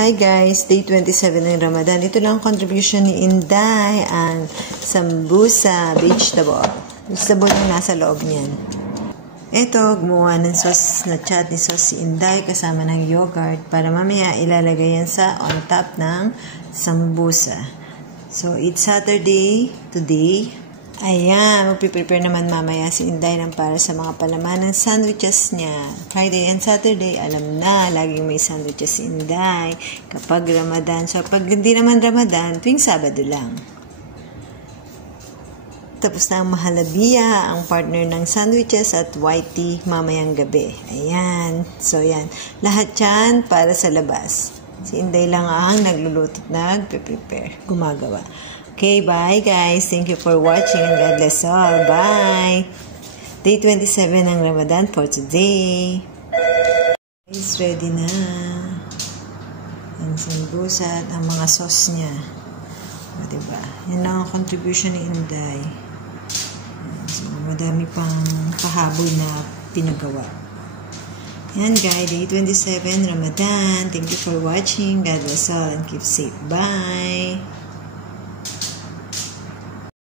Hi guys, day 27 ng Ramadan. Ito lang ang contribution ni Inday, ang sambusa vegetable. Vegetable yung nasa loob niyan. Ito, gumawa ng sauce na chutney sauce si Inday kasama ng yogurt para mamaya ilalagay yan sa on top ng sambusa. So, it's Saturday today. Ayan, magpiprepare naman mamaya si Inday ng para sa mga palaman ng sandwiches niya. Friday and Saturday, alam na, laging may sandwiches si Inday kapag Ramadan. So, pag hindi naman Ramadan, tuwing Sabado lang. Tapos na ang mahalabiya, ang partner ng sandwiches at white tea mamayang gabi. Ayan, so yan. Lahat yan para sa labas. Si Inday lang ang nagluluto at nagpe-prepare, gumagawa. Okay, bye guys. Thank you for watching and God bless all. Bye. Day 27 ng Ramadan for today. It's ready na. Ang sambusa at ang mga sauce niya. O, diba? Yan lang ang contribution ni Inday. So, madami pang pahabol na pinagawa. Yan guys, day 27 Ramadan. Thank you for watching. God bless all and keep safe. Bye.